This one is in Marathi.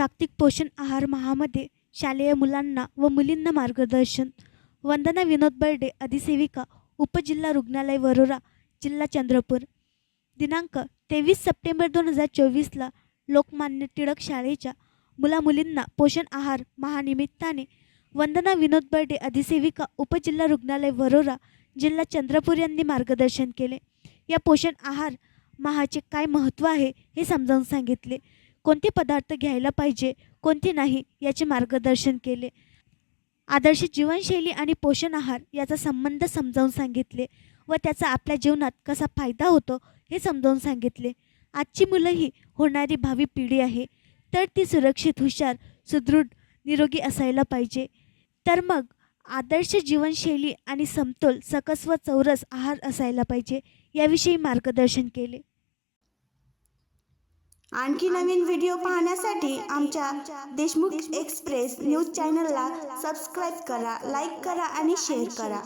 जागतिक पोषण आहार माहामध्ये शालेय मुलांना व मुलींना मार्गदर्शन. वंदना विनोद बर्डे, अधिसेविका, उपजिल्हा रुग्णालय वरोरा, जिल्हा चंद्रपूर. दिनांक 23 सप्टेंबर 2024ला लोकमान्य टिळक शाळेच्या मुलामुलींना पोषण आहार महानिमित्ताने वंदना विनोद बर्डे, अधिसेविका, उपजिल्हा रुग्णालय वरोरा, जिल्हा चंद्रपूर यांनी मार्गदर्शन केले. या पोषण आहार माहाचे काय महत्त्व आहे हे समजावून सांगितले. कोणते पदार्थ घ्यायला पाहिजे, कोणते नाही याचे मार्गदर्शन केले. आदर्श जीवनशैली आणि पोषण आहार याचा संबंध समजावून सांगितले व त्याचा आपल्या जीवनात कसा फायदा होतो हे समजावून सांगितले. आजची मुलं ही होणारी भावी पिढी आहे, तर ती सुरक्षित, हुशार, सुदृढ, निरोगी असायला पाहिजे. तर मग आदर्श जीवनशैली आणि समतोल, सकस व चौरस आहार असायला पाहिजे याविषयी मार्गदर्शन केले. आणखी नवीन व्हिडिओ पाहण्यासाठी आमच्या देशमुख एक्सप्रेस न्यूज चॅनलला सबस्क्राईब करा, लाईक करा आणि शेअर करा.